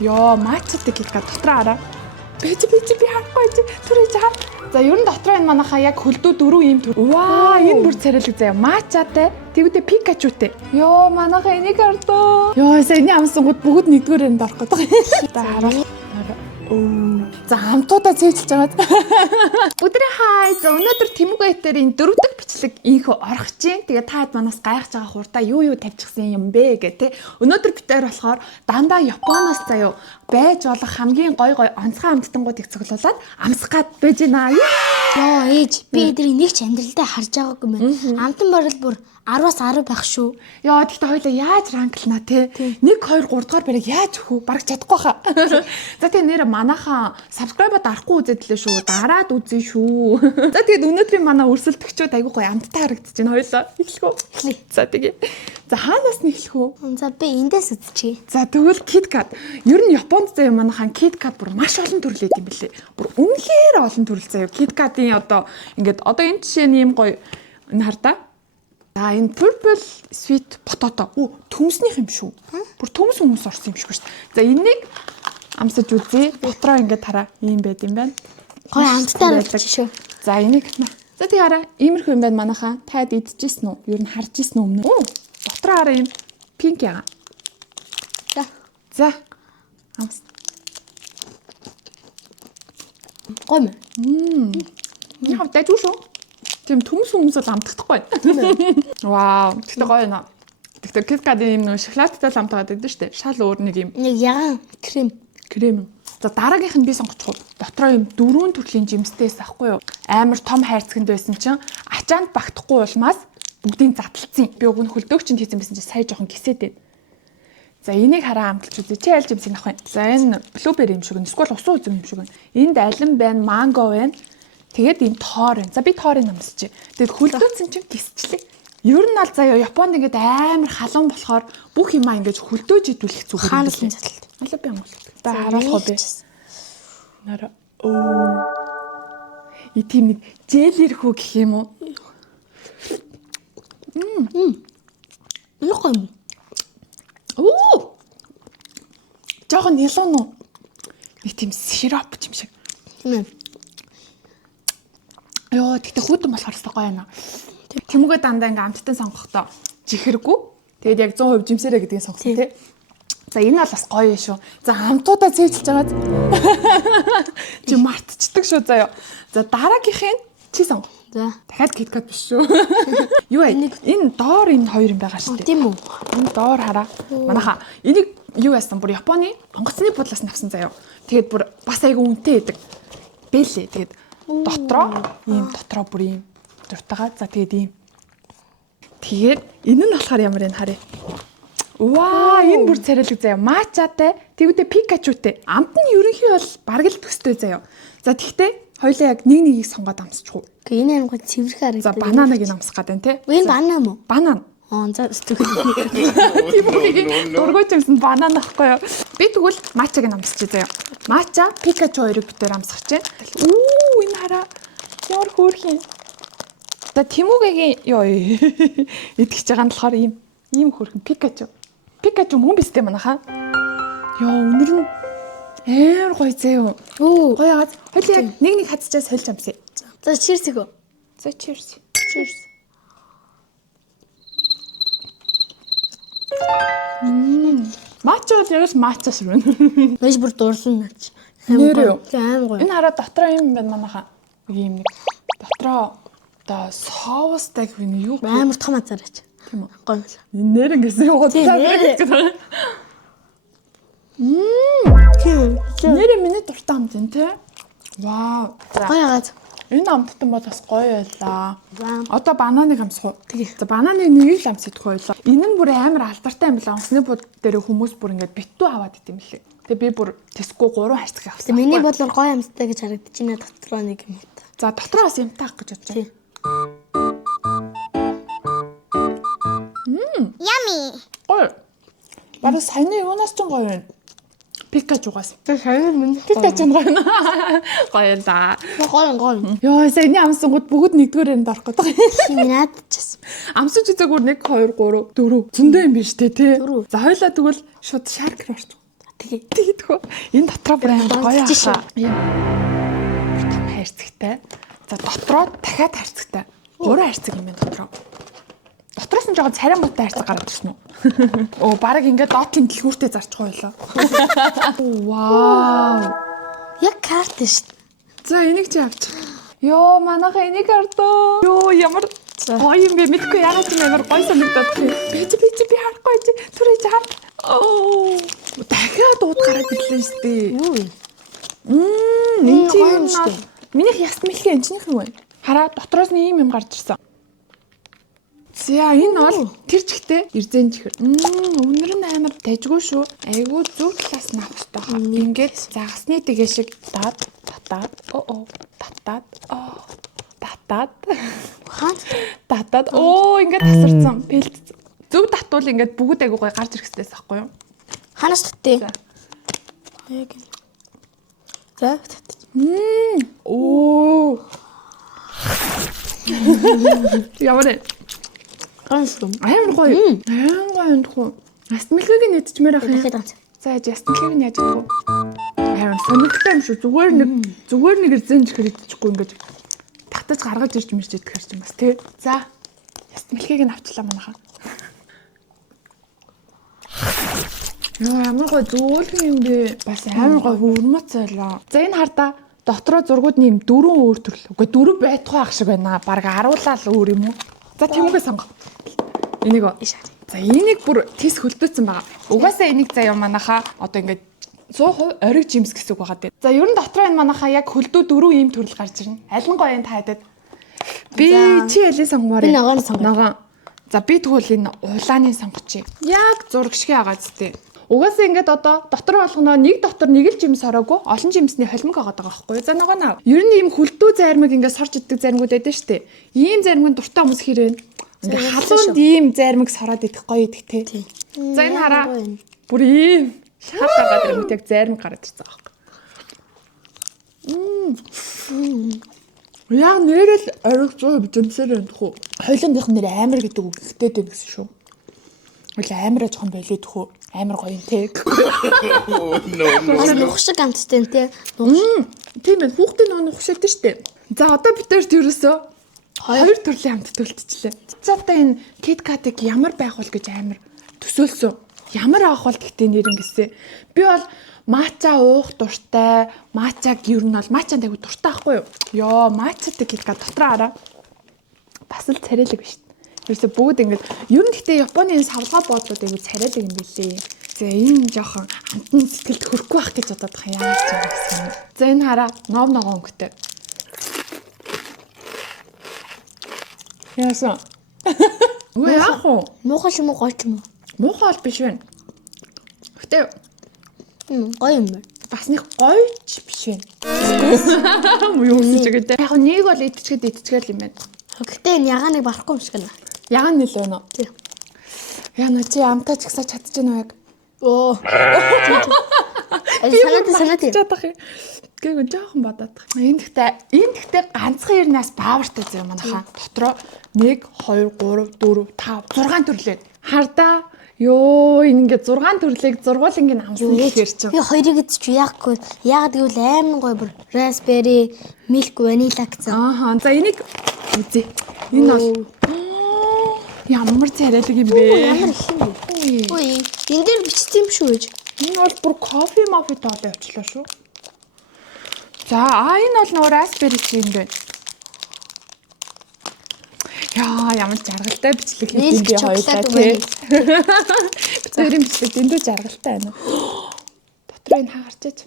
Йоо, матчатай KitKat дотроо хараа. Би харахгүй чи түрээ жаа. За ер нь дотроо энэ манайхаа яг хөлдөө 4 юм төр. Ваа, энэ бүр царайлаг заяа. Матчатай, тэгвэл Пикачутэй. Йоо, манайхаа энийг хардуу. Йоо, саяны амсангууд бүгд нэгдүгээр энд орох гэдэг. За хараа. За хамтуудаа цээжилж байгаа. Өдрийн хай. За өнөөдөр Тэмүгэтээр энэ 4 дахь бичлэг инхөө орох чинь. Тэгээ таад манаас гайхаж байгаа хурдаа юу тавьчихсан юм бэ гэх те. Өнөөдөр битээр болохоор дандаа Японоос заяа байж болох хамгийн гой онцгой амттангуудыг цуглуулад амсах гад байж байна. Йоо ээж би эдрийг нэг ч амьдралдаа харж байгаагүй мэн. Амтан борол бүр 10-аас 10 байх шүү. Яа тэгтээ хоёлаа яаж ранглнаа те. 1 2 3 дугаар барыг яаж өгөх вэ? Бараг чадахгүй хаа. За тэгээ нэр манайхаа subscribe-а дарахгүй үзэдлээ шүү. Дараад үзье шүү. За тэгээд өнөөдрийн манай өрсөлдөгчүүд айгүй гоё амттай харагдаж байна хоёлаа. Эхлэх үү? За тэгээ. За хаанаас нь эхлэх үү? За би эндээс үзчихье. За тэгвэл KitKat. Ер нь Японд заяа манайхаа KitKat бүр маш олон төрлөө юм билээ. Бүр үнэхээр олон төрөл заяа. KitKat-ийн одоо ингээд одоо энэ жишээ нь юм гоё энэ хардаа. За энэ purple sweet potato. Төмснийх юм шүү. Бүр төмс хүмүүс орсон юм шиг шүү. За энийг амсаж үзье. Дотроо ингээд хараа. Ийм байд юм байна. Гоё амттай харагдаж шүү. За энийг за тий хараа. Иймэрхүү юм байна манайхаа. Таад идчихсэн үү? Ер нь харж ирсэн үү өмнө? Дотроо хараа юм пинк яга. За. Амс. Гоё юм. Яг дайггүй шүү. Тийм төмс хүмүүс л амтдахгүй байна. Вау, тэгтээ гоё нэ. Тэгтээ KitKat-ийн юм шоколадтай л амтгаад байдаг шүү дээ. Шал өөр нэг юм. Нэг ягаан крем. За дараагийнх нь би сонгочих. Дотроо юм 4 төрлийн жимстэйс ахгүй юу? Амар том хайрцагт байсан чинь ачаанд багтахгүй улмаас бүгдийг задлцсан. Би уг нь хөлдөөгч чинь хийсэн байсан чинь сая жоохон гисээд байна. За энийг хараа амталж үзье. Чи аль жимсийг авах вэ? За энэ блүүбери юм шиг, эсвэл усан үзэм юм шиг байна. Энд алин байна, манго байна. Тэгээд ийм тоор байна. За би тоорыг намсчих. Тэгээд хөлдөөцөн чинь гисчлээ. Ер нь аль заяа Японд ингээд амар халуун болохоор бүх юмаа ингээд хөлдөөж идүүлэх зүгээр юм байна. Задлалт. Алаа би амгалт. За харуулах би. Нара тийм нэг жел ирэх үү гэх юм уу? Лук юм. Жохон нялуун уу? Нэг тийм сироп юм шиг. Тийм ээ. Йоо, тэгтээ хүүтэн болохоор өстой гоё байна. Тэмүгэ дандаа ингээм амттан сонгохдоо жихэргүй. Тэгээд яг 100% жимсэрэ гэдгийг сонгосон тий. За энэ бол бас гоё шүү. За амтуудаа цээжилж байгаад. Чи мартчихдаг шүү заяа. За дараагийнхын чи сонго. За. Дахиад KitKat биш шүү. Юу вэ? Энэ доор энэ хоёр юм байгаа шүү дээ. Тийм үү? Энэ доор хараа. Манайхаа энийг юу яасан бүр Японы онгоцны бодлоос навсан заяа. Тэгээд бүр бас айгүй үнэтэй байдаг. Бэлээ. Тэгээд дотроо бүр ийм дуртагаа. За тэгээд ийм. Тэгээд энэ нь болохоор ямар юм харъя. Ваа, энэ бүр царайлаг заяа. Матчатай, тэгвэл Пикачутэй. Амт нь ерөнхий бол бараг л төстэй заяа. За тэгтээ хоёлаа яг нэг сонгоод амсчих уу. Гэхдээ энэ амгад цэвэрхэн харагдав. За бананыг амсах гэдэг тий. Энэ банан мó? Банан. За зүгт. Тимүгийн дургуйч юмсан банан ахгүй юу? Би тэгвэл матчаг амсчих заяа. Матча, Пикачу хоёрыг битээр амсах чинь. Энэ хараа. Ямар хөөрхөн. За Тимүгийн ёо итгэж байгаа нь болохоор ийм хөөрхөн Пикачу. Пикачу мөн бистэй манайхаа. Ёо өнөр нь амар гоё заяа. Гоё яагаад хоёул яг нэг хацчаас сольж амсъя. За cheers гоо. За cheers. Матча бол яг л матчаас руу. Маш бүр дуурсан наач. Нэр юу? Амар гоё. Энэ хараа дотроо юм байна манайхаа. Ийм нэг дотроо одоо соустай гэх юм юу? Амар том азараач. Тийм үү? Гоё. Нэр ингэсэн юм уу? Тийм. Нэр миний дуртай юм зин тий. Вау. Гоё яагаад? Энэ амттан бол бас гоё байлаа. За. Одоо бананыг амсах уу? За бананыг нэг л амсах байлаа. Энэ нь бүр амар алдартай юм байна. Онцны бод дээр хүмүүс бүр ингээд битүү аваад идэм билээ. Тэгээ би бүр тэсгүй 3 хайрцаг авсан. Миний бодлоор гоё амттай гэж харагдаж байна дотроо нэг юм. За дотроо бас юм таах гэж бодож байна. Yummy. Гоё. Бараг саяны юунаас ч гоё байна. Пикачугаас. Тэр сайн минь Пикачу гоё нэ. Гоё да. гоё. Йоо, саяны амсангууд бүгд нэгдүгээр энд орох гэдэг. Минад чсэн. Амсаж үзээгүй 1 2 3 4 зөндөө юм биш үү те. За хоёлаа тэгвэл шууд шарк руу орчих. Тэгдэггүй. Энэ дотроо бүр амар гоё Жишээ. хаа. Ийм том хайрцагтай. За дотроо дахиад хайрцагтай. 3 хайрцаг юм байна дотроо. Дотроос нь жоохон царай муутай хайрцаг гараад ирсэн үү? Оо, баг ингээд доотлын дэлгүүртээ зарчих байлаа. Вау. Яг карт шүү. За энийг чи авчих. Йоо, манайха энийг ардаа. Йоо, ямар гоё юм бэ? Мэдгүй ягаад ч юм амар гоё санагдаад байна. Би харахгүй чи. Түрээ жаа. Оо. Дахиад дууд гараад ирлээ шүү дээ. Юу вэ? Энэ чи гоё юм юм шүү шүү дээ. Минийх яст мэлхий энчнийх юм байна. Хараа дотроос нь ийм юм гарч ирсэн. За энэ бол тэр чихтэй эрзэн чихэр. Өнөр нь амар дайжгүй шүү. Айгуу зөв талаас нь авах хэрэгтэй хаа. Ингээд загасны дэгэ шиг татаад татаад оо ингээд тасарсан. Пэлт зөв татвал ингээд бүгд айгуу гой гарч ирэх хэрэгтэйс байхгүй юу? Ханаас татъя? Яг. За татъя. Оо. Ямар Ганцхан. амар гоё. Амар гоё энэ. Астмилгийг нь идчихмээр ах юм. Дахиад ганц. За астмилгийг нь яаж идэх вэ? Амар сонирхолтой юм шүү. Зүгээр нэг эрзэн чихэр идчихгүй ингээд татаж гаргаж ирж мэрч идэх хэрэг юм бас тий. За астмилгийг нь авчлаа манайхаа. Яа ямар гоё зөөлгөн юм бэ. Бас амар гоё хөрмөц байлаа. За энэ хардаа дотроо зургууд нэм 4 өөр төрөл. Үгүй 4 байтугай ах шиг байна. Бараг харуулаад өөр юм уу? За тиймээ сонгоо. Энийг за энийг бүр тис хөлдөөцсөн байгаа. Угаасаа энийг заяа манайхаа одоо ингээд 100% ориг жимс гэсэн үг байгаа дээ. За ер нь дотроо энэ манайхаа яг хөлдөө 4 ийм төрөл гарч ирнэ. Аль нь гоё энэ таадад. Би чи ялээ сонгоорой. Би ногоон сонгоо. Ногоон. За би тэгвэл энэ улааны сонгочих. Яг зураг шиг байгаа зү. Угаасаа ингээд одоо дотор болгоноо нэг дотор нэг л жимс ороогүй олон жимсний холимог байгаа байхгүй. За ногоон аа. Ер нь ийм хөлдөө заримыг ингээд сорж иддэг заримуд байдаг штэ. Ийм заримыг дуртай хүмүүс хэрэг. Ингээд халуунд ийм заримыг сороод идэх гоё идэх те. За энэ хараа. Бүр ийм шахаад байгаа юм яг зарим гараад ирсэн байгаа байхгүй. Яг нэрэл ориг 100% жимсээр юм тхүү. Хойлондийнх нэр амар гэдэг үг ихтэй дээ гэсэн шүү. Үгүй амар ажхан байлээ тхүү. Амар гоё юм те. Бас нух шиг амттай юм те. Тийм ээ, хүүхдийн нух шилдэж штэ. За одоо бид тэрт ерөөсөө хоёр төрлийн амт төлтчлээ. За одоо энэ KitKat-ыг ямар байх вэ гэж амар төсөөлсөн. Ямар авах бол гэхдээ нэр ингэсэн. Би бол матча уух дуртай. Матчаг ер нь бол матчанд айгу дуртай байхгүй юу? Йоо, матчатай KitKat дотроо хараа. Бас л царайлаг биш. Ерөөсө бүгд ингэж ер нь гэхдээ Японы савлгаа боодлууд айгу царайлаг юм билээ. За энэ жоохон амтны сэтгэлд хөрөхгүй байх гэж бодоод байгаа яаж ч юм гэсэн. За энэ хараа ном ногоон өнгөтэй. Яасан. Үгүй яах вэ? Муухай ч юм уу гоё ч юм уу? Муухай бол биш байна. Гэтэ Гоё юм байна. бас нэг гоё ч биш байна. Юу юм ч гэдэг. Яг нэг бол идчихэл юм байна. Гэхдээ энэ ягааныг барахгүй юм шиг байна. Ягаан нэлээ өнөө. Тий. Яа нэ чи амтаа ч гисаа чадчихна уу яг? Оо. Санаад чадах юм. Гэвь жоохон бодоод. Энэ гэхдээ ганцхан ирнээс баавартай зэ манайхаа. Дотроо 1 2 3 4 5 6 төрлөө. Хардаа ёо энэ ингээд 6 төрлийг зургуулынгийн амсан гэхээр чинь. Би хоёрыг идчих яахгүй. Яагаад гэвэл амар гоё бүр raspberry, milk, vanilla гэсэн. Ааха. За энийг үзье. Энэ бол ямар царайлаг юм бэ? Ямар их юм бэ? Ой, энэ дээр бичсэн юм шүү гэж. Энэ бол бүр кофе мофи тоод явчлаа шүү. За энэ бол нөгөө raspberry юм байна. Яа, ямар жаргалтай бичлэг хийх юм бэ хоёулаа тий. Тэрийн бичлэг дэндүү жаргалтай байна. Дотроо энэ хаагарч ич.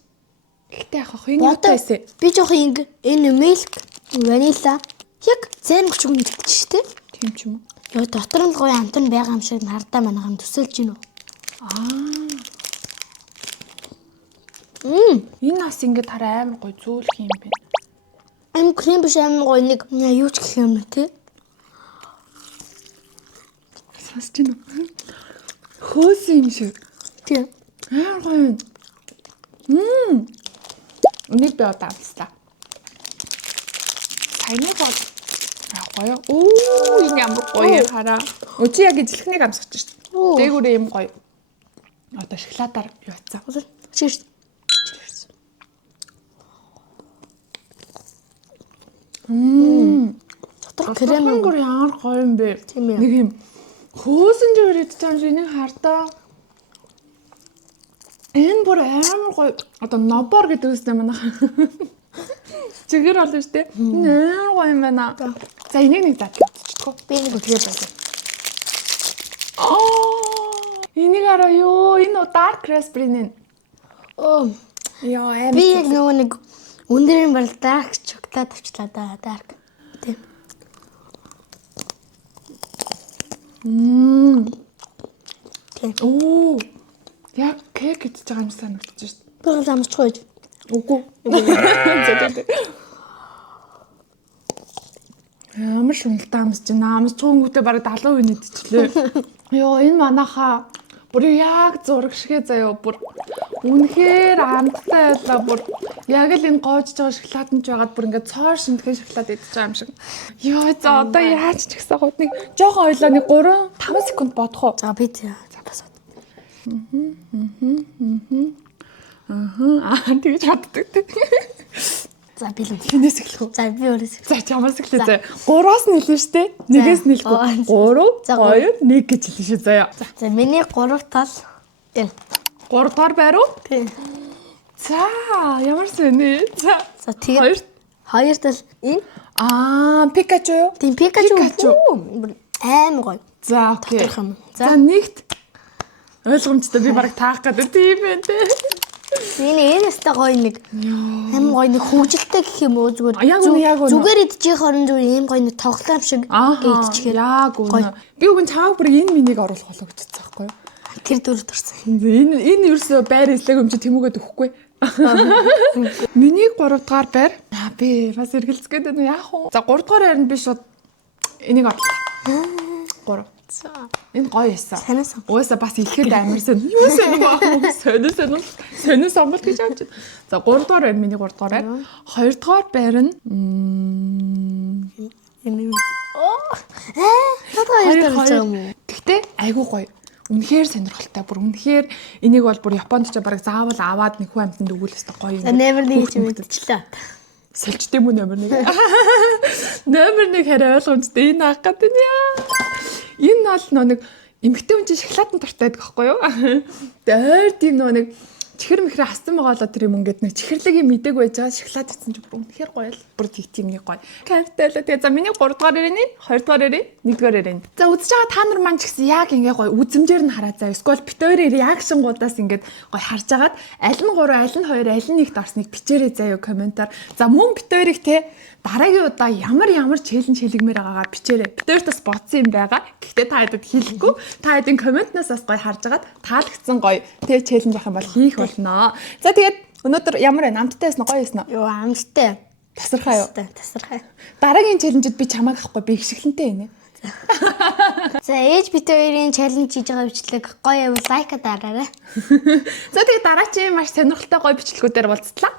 Гэхдээ яах вэ? Энэ юу тайсэ? Би жоох энэ milk, vanilla яг зарим хүч юм гэдэг чинь тий. Тийм ч юм уу. Яа дотор нь гоё амт нь байгаа юм шиг хардаа манайхан төсөөлж гинөө. Энэ нас ингээд хараа амар гоё зөөлх юм байна. Ам крем биш амар гоё нэг юу ч гэх юм тий. Сонсож байна уу? Хөөс юм шиг. Тий. Амар гоё. Үнийг би одоо авчихлаа. Саяны бол гоё. Оо, энэ ямар гоё хараа. Өчи яг ижилхнийг амсгаж шít. Дээгүүрээ юм гоё. Одоо шоколадаар явцсан. Cheers. Дотор крем Хангур ямар гоё юм бэ? Тийм ээ. Нэг юм хөөсөн жигээр идэж байгаа юм шиг нэг хартаа. Энэ бүр амар гоё. Одоо нобор гэдэг үстэй манайх. Чигээр болно шүү дээ. Амар гоё юм байна. За энийг нэг заачих. би нэг үтгээ байлаа. Энийг араа ёо. Энэ dark raspberry нэ. Оо. Яа амар. Би яг нөгөө нэг өндөрийн бар dark chocolate авчлаа да. Dark. Тийм. Тийм. Оо. Яг кек идэж байгаа юм санагдаж шүү дээ. Би гал амсчих байж. Үгүй. Ямар шуналтай амсч байна. Амсчихгүйтэй бараг 70% идчихлээ. Йоо, энэ манайхаа бүр яг зураг шигэ заяа бүр үнэхээр амттай байлаа бүр яг л энэ гоожж байгаа шоколаднч байгаад бүр ингээд цоор шинтгэн шоколад идэж байгаа юм шиг. Йоо, за одоо яаж ч гэсэн гот нэг жоохон ойлоо нэг 3-5 секунд бодох уу? За би за бас. Тэгж боддог тий. За би л. Хинээс эхлэх үү? За би өөрөөс. За чамаас эхлэе заяа. 3-аас нь хэлнэ штэ. Нэгээс нь хэлэхгүй. 3, 2, 1 гэж хэлнэ шүү заяа. За миний 3 тал. Тийм. 3 дугаар байруу? Тийм. За ямар сони. За тэгээд 2 тал энэ Пикачу юу? тийм Пикачу. Аим гоё. За окей. За нэгт ойлгомжтой би бараг таах гэдэг тийм байх те. Энэ өстэй гоё нэг аим гоё нэг хөвгөлтэй гэх юм уу зүгээр зүгээр идчих хорон зүгээр ийм гоё нэг тоглоом шиг идчихээр яг үнэ. Би үгүй чааг бүр энэ минийг оруулах болоо гэж бодсон байхгүй юу? Тэр дүрд орсон. Энэ ерөөсөө байр эслэг юм чи тэмүүгээд өгөхгүй. Миний 3 дугаар байр. Би бас эргэлзгээд байна яах вэ? За 3 дугаар байр нь би шууд энийг орлоо. 3. За энэ гоё байсан. Санаасан. Уусаа бас ихэд амарсан. Юу сонир баа. Сонир сонголт гэж авч. За 3 дугаар байр миний 3 дугаар байр. 2 дугаар байр нь Тэгтээ айгүй гоё. Үнэхээр сонирхолтой. Бүр үнэхээр энийг бол бүр Японд ч бараг заавал аваад нэг хүн амьтанд өгүүлэх ёстой гоё юм. Номер 1 ч мэдчихлээ. Сэлжтэй мүү номер 1. Номер 1 хараа ойлгомжтой. Энэ авах гэдэг нь яа. Энэ бол нэг эмэгтэй хүн чинь шоколадын дуртай байдаг байхгүй юу? Тэгээ ойр тийм нэг чихэр мэхрэ хассан байгаа болоо тэр юм ингээд нэг чихэрлэг юм мэдээг байж байгаа шоколад идсэн чинь бүр үнэхээр гоё л. Бүр тийм нэг гоё. Кайфтай л. Тэгээ за миний 3 дугаар ирээний 2 дугаар ирээ 1 дугаар ирээ. За үзэж байгаа та нар маань ч гэсэн яг ингээ гоё үзэмжээр нь хараа заа. Эсвэл битүүрээр реакшнгуудаас ингээд гоё харж агаад аль нь 3 аль нь 2 аль нь 1-т орсныг бичээрэй заа юу комментаар. За мөн битүүрийг те дараагийн удаа ямар челленж хэлгмээр байгаагаа бичээрэй. Битүүртээс бодсон юм байгаа. Гэхдээ та хэдэд хэлэхгүй. Та хэдийн комментнаас бас гоё харж агаад таалагдсан гоё те челленж авах юм бол хийх болно. За тэгээд өнөөдөр ямар байна? Амттай байсан гоё байсан уу? Йоо амттай. Тасархаа юу? Тасархаа. Дараагийн челленжид би чамайг авахгүй би их шиглэнтэй байна. За ээж битүүрийн челленж хийж байгаа бичлэг гоё явал лайка дараарай. За тэгээд дараачийн маш сонирхолтой гоё бичлэгүүдээр уулзтлаа.